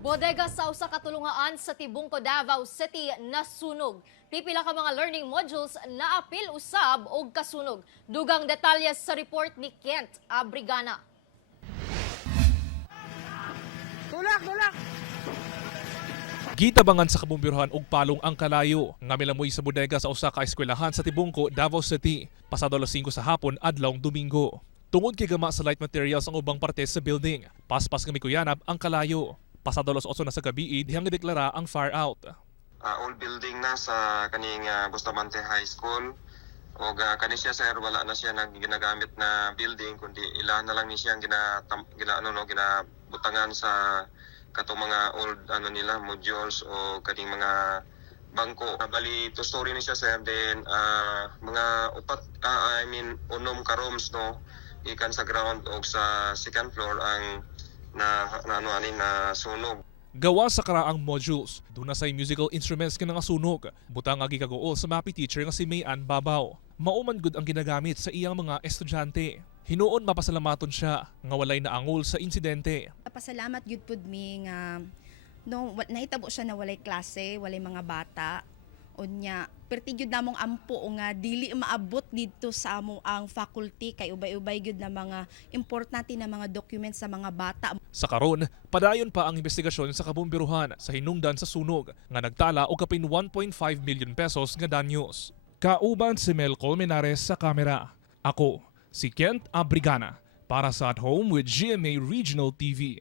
Bodega sa usa ka tulungaan sa Tibungco, Davao City nasunog. Pipila ka mga learning modules na apil usab og kasunog. Dugang detalyes sa report ni Kent Abrigana. Tulak! Gitabangan sa kabumbiruhan og palong ang kalayo nga milamoy sa bodega sa usa ka eskwelahan sa Tibungco, Davao City pasado alas 5 sa hapon adlawng Domingo. Tungod kay gama sa light materials ang ubang parte sa building, paspas nga mikuyanab ang kalayo. Pasado alas 8 na sa gabi dihang gideklara ang fire out. Old building na sa kaning Bustamante High School. O kani siya sir, wala na siya ginagamit na building kundi ilan na lang ni siya ginabutangan sa katong mga old modules o kaning mga bangko. Bali to story ni siya sir, then mga unom ka rooms no ikan sa ground o sa second floor ang na sunog. Gawa sa karaang modules, doon na say musical instruments ka nasunog. Butang agi kagool sa MAPI teacher nga si Mayan Babaw. Mauman gud ang ginagamit sa iyang mga estudyante. Hinuon mapasalamaton siya nga walay naangol sa insidente. Pasalamat gyud pud mi nga nahitabo siya na walay klase, walay mga bata. Unya, perti gyud namong ampo nga dili maabot dito sa among ang faculty kay ubay-ubay gyud na mga importante na mga documents sa mga bata. Sa karon, padayon pa ang investigasyon sa kabumbiruhan sa hinungdan sa sunog nga nagtala og kapin 1.5 million pesos nga danyos. Kauban si Mel Colmenares sa kamera. Ako, si Kent Abrigana para sa At Home with GMA Regional TV.